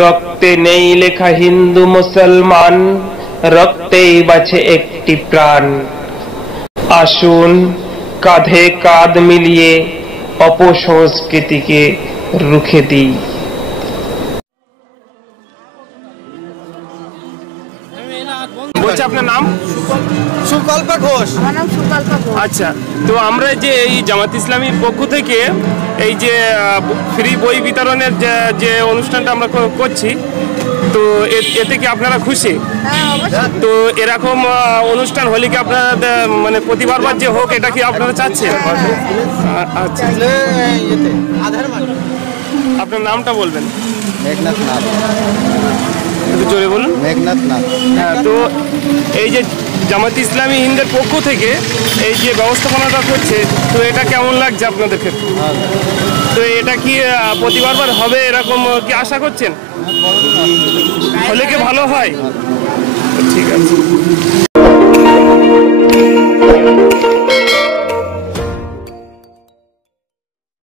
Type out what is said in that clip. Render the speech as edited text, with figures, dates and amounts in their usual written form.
রক্তে নেই লেখা হিন্দু মুসলমান, রক্তেই বাঁচে একটি প্রাণ। আসুন কাঁধে কাঁধ মিলিয়ে অপসংস্কৃতিকে রুখে দিই। বলছি আপনার নাম? সুকল্পা ঘোষ। আমার নাম সুকল্পা ঘোষ। আচ্ছা, তো আমরা যে এই জামাত ইসলামীর পক্ষ থেকে এই যে ফ্রি বই বিতরণের যে অনুষ্ঠানটা আমরা করছি, তো এতে কি আপনারা খুশি? হ্যাঁ, অবশ্যই। তো এরকম অনুষ্ঠান হলে কি আপনারা মানে প্রতিবারবার যে হোক, এটা কি আপনারা চাচ্ছেন? আচ্ছা, আপনার নামটা বলবেন? মেঘনাথ নাথ। একটু জোরে বলুন। মেঘনাথ নাথ। হ্যাঁ, তো এই যে জামাত ইসলামী হিন্দের পক্ষ থেকে এই যে ব্যবস্থাপনাটা করছে, তো এটা কেমন লাগছে আপনাদের ক্ষেত্রে? তো এটা কি প্রতিবারবার হবে এরকম কি আশা করছেন? হলে কি ভালো হয়? ঠিক আছে।